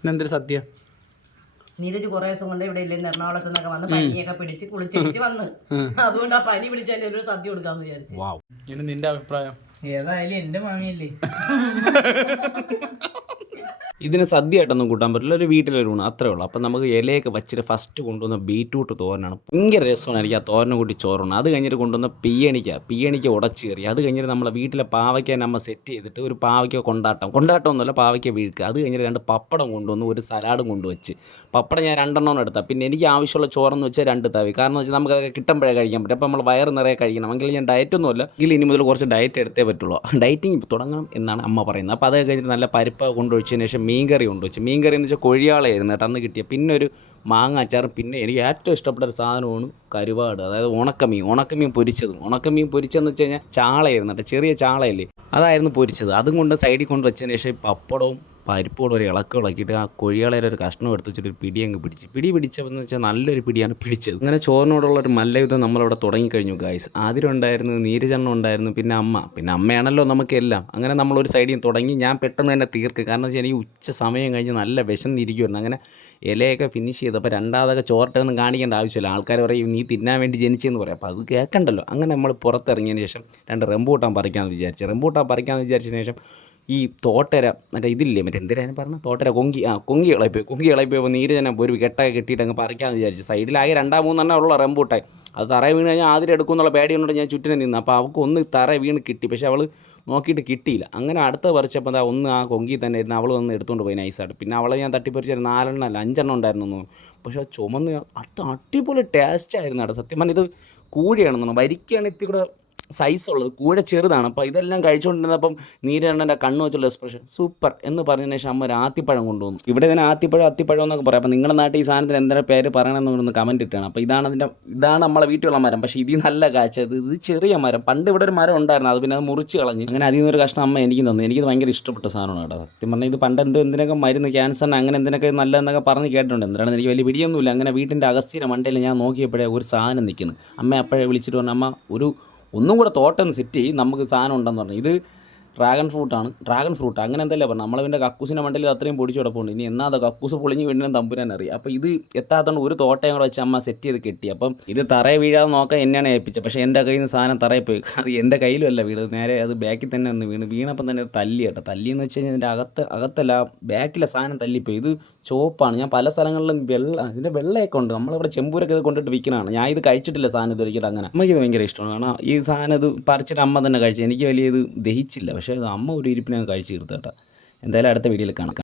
ഇന്നെന്തൊരു സദ്യ? നീരജ് കുറെ ദിവസം കൊണ്ട് ഇവിടെ ഇല്ലെന്ന് എറണാകുളത്ത് നിന്നൊക്കെ വന്ന് പനിയൊക്കെ പിടിച്ച് കുളിച്ചേച്ച് വന്ന്. അതുകൊണ്ട് ആ പനി പിടിച്ചതിന്റെ ഒരു സദ്യ കൊടുക്കാന്ന് വിചാരിച്ചു. വാവ്. ഇനി നിന്റെ അഭിപ്രായം? ഏതായാലും എന്റെ മാമിയല്ലേ? ഇതിന് സദ്യയായിട്ടൊന്നും കൂട്ടാൻ പറ്റില്ല. ഒരു വീട്ടിലൊരു ഊണ് അത്രേ ഉള്ളൂ. അപ്പം നമുക്ക് ഇലയൊക്കെ വച്ചിട്ട് ഫസ്റ്റ് കൊണ്ടുവന്ന ബീറ്റ്റൂട്ട് തോരനാണ്. ഭയങ്കര രസമാണ് എനിക്ക് ആ തോരനെ കൂട്ടി ചോറുണ്ട് അത് കഴിഞ്ഞിട്ട് കൊണ്ടുവന്ന പിയണിക്ക പിയണിക്ക ഉടച്ച് കയറി. അത് കഴിഞ്ഞിട്ട് നമ്മളെ വീട്ടിലെ പാവയ്ക്ക നമ്മ സെറ്റ് ചെയ്തിട്ട് ഒരു പാവയ്ക്ക കൊണ്ടാട്ടം. കൊണ്ടാട്ടം ഒന്നുമല്ല പാവയ്ക്ക വീഴ്ക്കുക. അത് കഴിഞ്ഞിട്ട് രണ്ട് പപ്പടം കൊണ്ടുവന്ന് ഒരു സലാഡും കൊണ്ടുവച്ച്. പപ്പടം ഞാൻ രണ്ടെണ്ണം എടുത്താൽ പിന്നെ എനിക്ക് ആവശ്യമുള്ള ചോറെന്ന് വെച്ചാൽ രണ്ട് തവി. കാരണം വെച്ചാൽ നമുക്കതൊക്കെ കിട്ടുമ്പോഴേ കഴിക്കാൻ പറ്റും. അപ്പോൾ നമ്മൾ വയറ് നിറയെ കഴിക്കണം. എങ്കിൽ ഞാൻ ഡയറ്റ് ഒന്നുമല്ല എങ്കിൽ ഇനി മുതൽ കുറച്ച് ഡയറ്റ് എടുത്തേ പറ്റുള്ളൂ. ഡയറ്റിങ് തുടങ്ങണം എന്നാണ് അമ്മ പറയുന്നത്. അപ്പോൾ അത് കഴിഞ്ഞിട്ട് നല്ല പരിപ്പ് കൊണ്ടുവച്ചതിന് ശേഷം മീൻകറി കൊണ്ടുവച്ചു. മീൻകറി എന്ന് വെച്ചാൽ കോഴിയാളായിരുന്നു കേട്ടോ അന്ന് കിട്ടിയ പിന്നെ ഒരു മാങ്ങ അച്ചാറും പിന്നെ എനിക്ക് ഏറ്റവും ഇഷ്ടപ്പെട്ട ഒരു സാധനമാണ് കരുവാട്. അതായത് ഉണക്കമീൻ ഉണക്കമീൻ പൊരിച്ചതും. ഉണക്കമീൻ പൊരിച്ചതെന്ന് വെച്ച് കഴിഞ്ഞാൽ ചാളയായിരുന്നു കേട്ടോ. ചെറിയ ചാളയല്ലേ? അതായിരുന്നു പൊരിച്ചത്. അതും കൊണ്ട് സൈഡിൽ കൊണ്ട് വെച്ചതിന് ശേഷം പപ്പടവും പരിപ്പോട് ഒരു ഇളക്കം ഇളക്കിയിട്ട് ആ കൊഴിയാളയുടെ ഒരു കഷ്ണം എടുത്ത് വെച്ചിട്ട് ഒരു പിടി അങ്ങ് പിടിച്ച്. പിടി പിടിച്ചതെന്ന് വെച്ചാൽ നല്ലൊരു പിടിയാണ് പിടിച്ചത്. അങ്ങനെ ചോറിനോടുള്ള ഒരു മല്ലയുദ്ധം നമ്മളവിടെ തുടങ്ങിക്കഴിഞ്ഞു ഗായ്സ് ആദ്യം ഉണ്ടായിരുന്നു നീരജണ്ണം ഉണ്ടായിരുന്നു പിന്നെ അമ്മ. പിന്നെ അമ്മയാണല്ലോ നമുക്കെല്ലാം. അങ്ങനെ നമ്മളൊരു സൈഡിൽ തുടങ്ങി. ഞാൻ പെട്ടെന്ന് തന്നെ തീർക്കുക കാരണം വെച്ചാൽ എനിക്ക് ഉച്ച സമയം കഴിഞ്ഞ് നല്ല വിശന്നിരിക്കുമായിരുന്നു അങ്ങനെ ഇലയൊക്കെ ഫിനിഷ് ചെയ്തപ്പോൾ രണ്ടാമതൊക്കെ ചോറിട്ടൊന്നും കാണിക്കേണ്ട ആവശ്യമില്ല. ആൾക്കാർ പറയും നീ തിന്നാൻ വേണ്ടി ജനിച്ചെന്ന് പറയാം. അപ്പോൾ അത് കേൾക്കണ്ടല്ലോ അങ്ങനെ നമ്മൾ പുറത്തിറങ്ങിയതിന് ശേഷം രണ്ട് റെമ്പൂട്ടാൻ പറിക്കാമെന്ന് വിചാരിച്ചു. റെമ്പൂട്ടാൻ പറിക്കാമെന്ന് വിചാരിച്ചതിന് ശേഷം ഈ തോട്ടര മറ്റേ ഇതില്ലേ മറ്റേ എന്തിനാണ് പറഞ്ഞ? തോട്ടര കൊങ്കി ആ കൊങ്കി ഇളയിപ്പോയി കൊങ്കി ഇളയിപ്പോയപ്പോൾ നീര് തന്നെ ഒരു കെട്ടൊക്കെ കെട്ടിയിട്ട് അങ്ങ് പറിക്കാമെന്ന് വിചാരിച്ചു. സൈഡിലാകെ രണ്ടാ മൂന്നെണ്ണം ഉള്ള റംബൂട്ടായി അത് തറ വീണ് കഴിഞ്ഞാൽ ആദ്യം എടുക്കും എന്നുള്ള പേടി കൊണ്ടുകൊണ്ട് ഞാൻ ചുറ്റിനെ നിന്ന്. അപ്പോൾ അവൾക്ക് ഒന്ന് തറ വീണ് കിട്ടി. പക്ഷെ അവൾ നോക്കിയിട്ട് കിട്ടിയില്ല. അങ്ങനെ അടുത്ത പറിച്ചപ്പോൾ എന്താ ഒന്ന് ആ കൊങ്കി തന്നെ ഇരുന്ന് അവൾ വന്ന് എടുത്തുകൊണ്ട് പോയി നൈസായിട്ട്. പിന്നെ അവളെ ഞാൻ തട്ടിപ്പറിച്ചാൽ നാലെണ്ണം അല്ല അഞ്ചെണ്ണം ഉണ്ടായിരുന്നു പക്ഷേ ചുമന്ന് അത് അടിപൊളി ടേസ്റ്റ് ആയിരുന്നു സത്യം പറഞ്ഞാൽ ഇത് കൂടിയാണെന്ന് വരിക്കാണ് ഇത്തിരി കൂടെ സൈസ് ഉള്ളത് കൂഴ ചെറുതാണ്. അപ്പോൾ ഇതെല്ലാം കഴിച്ചുകൊണ്ടിരുന്നപ്പം നീരണ്ണന്റെ കണ്ണു വെച്ചുള്ള എക്സ്പ്രഷൻ സൂപ്പർ എന്ന് പറഞ്ഞതിന് ശേഷം അമ്മ ഒരു ആത്തിപ്പഴം കൊണ്ടുവന്നു. ഇവിടെ ഇതിന് ആത്തിപ്പഴം അത്തിപ്പഴം എന്നൊക്കെ പറയാം. അപ്പോൾ നിങ്ങളുടെ നാട്ടിൽ ഈ സാധനത്തിന് എന്തെങ്കിലും പേര് പറയണമെന്ന് കമന്റ് ഇട്ടാണ്. അപ്പോൾ ഇതാണ് അതിന്റെ ഇതാണ് നമ്മളെ വീട്ടിലുള്ള മരം. പക്ഷേ ഇതിൽ നല്ല കാഴ്ച. ഇത് ചെറിയ മരം. പണ്ട് ഇവിടെ ഒരു മരം ഉണ്ടായിരുന്നു. അത് പിന്നെ അത് മുറിച്ച് കളഞ്ഞ്. അങ്ങനെ അതിൽ നിന്നൊരു കഷ്ണം അമ്മ എനിക്ക് തന്നു. എനിക്ക് ഭയങ്കര ഇഷ്ടപ്പെട്ട സാധനമാണ് കേട്ടോ. സത്യം പറഞ്ഞാൽ ഇത് പണ്ട് എന്തോ എന്തിനൊക്കെ മരുന്ന് ക്യാൻസറിന് അങ്ങനെ എന്തിനൊക്കെ നല്ലതെന്നൊക്കെ പറഞ്ഞ് കേട്ടിട്ടുണ്ട്. എന്തിനാണ് എനിക്ക് വലിയ പിടിയൊന്നുമില്ല. അങ്ങനെ വീട്ടിന്റെ അഗസ്ത്യയുടെ മണ്ടയിൽ ഞാൻ നോക്കിയപ്പോഴേ ഒരു സാധനം നിൽക്കുന്നു. അമ്മ അപ്പോഴേ വിളിച്ചിട്ട് പറഞ്ഞു അമ്മ ഒരു ഒന്നും കൂടെ തോട്ടം സെറ്റ് ചെയ്യും നമുക്ക് സാധനം ഉണ്ടെന്ന് പറഞ്ഞു. ഇത് ഡ്രാഗൺ ഫ്രൂട്ടാണ് ഡ്രാഗൺ ഫ്രൂട്ട് അങ്ങനെ എന്തല്ലേ പറഞ്ഞു? നമ്മളതിന്റെ കക്കൂസിന്റെ മണ്ടയിൽ അത്രയും പൊടിച്ച് കിടപ്പുണ്ട്. ഇനി എന്നാ അത് കക്കൂസ് പൊളിഞ്ഞ് വീണ്ടും തമ്പുരാൻ അറിയാം. അപ്പോൾ ഇത് എത്താത്തതുകൊണ്ട് ഒരു തോട്ടയും കൂടെ വെച്ച് അമ്മ സെറ്റ് ചെയ്ത് കെട്ടി. അപ്പം ഇത് തറയെ വീഴാതെ നോക്കാൻ എന്നെയാണ് ഏൽപ്പിച്ചത്. പക്ഷേ എന്റെ കയ്യിൽ നിന്ന് സാധനം തറയിൽ പോയി. അത് എന്റെ കയ്യിലുമല്ല വീട് നേരെ അത് ബാക്കിൽ തന്നെ ഒന്ന് വീണ്. വീണപ്പം തന്നെ തല്ലി കേട്ടോ. തല്ലി എന്ന് വെച്ച് കഴിഞ്ഞാൽ ഇതിന്റെ അകത്ത് അകത്തല്ല ബാക്കിലെ സാധനം തല്ലിപ്പോയി. ഇത് ചോപ്പാണ് ഞാൻ പല സ്ഥലങ്ങളിലും വെള്ള ഇതിന്റെ വെള്ളയൊക്കെ ഉണ്ട്. നമ്മളിവിടെ ചെമ്പൂരൊക്കെ ഇത് കൊണ്ടിട്ട് വിൽക്കുന്നതാണ് ഞാൻ ഇത് കഴിച്ചിട്ടില്ല സാധനം ഇത് ഒരിക്കലും അങ്ങനെ. അമ്മയ്ക്ക് ഇത് ഭയങ്കര ഇഷ്ടമാണ്. കാരണം ഈ സാധനം ഇത് പറിച്ചിട്ട് അമ്മ തന്നെ കഴിച്ചു എനിക്ക് വലിയ ഇത് ദഹിച്ചില്ല. പക്ഷേ അമ്മ ഒരു ഇരിപ്പിനെ കഴിച്ച് തീർത്ത് കേട്ടോ. എന്തായാലും അടുത്ത വീഡിയോയിൽ കാണാം.